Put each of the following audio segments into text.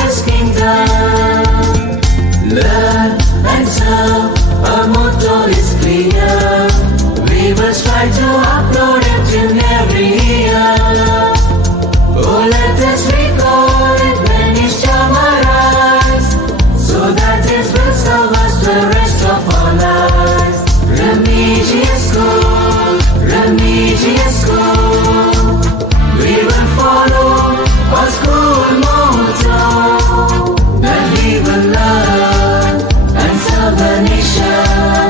His kingdom. Learn and serve, our motto is clear. We will strive to upload it in every year. Oh, let us recall it when His time arrives, so that His will serve us the rest of our lives. Remedious School, Remedious School. We will follow our school motto, that we will learn and serve the nation,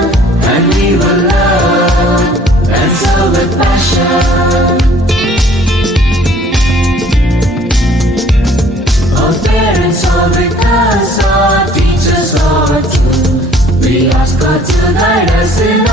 and we will learn and serve with passion. Our parents are with us, our teachers are true. We ask God to guide us in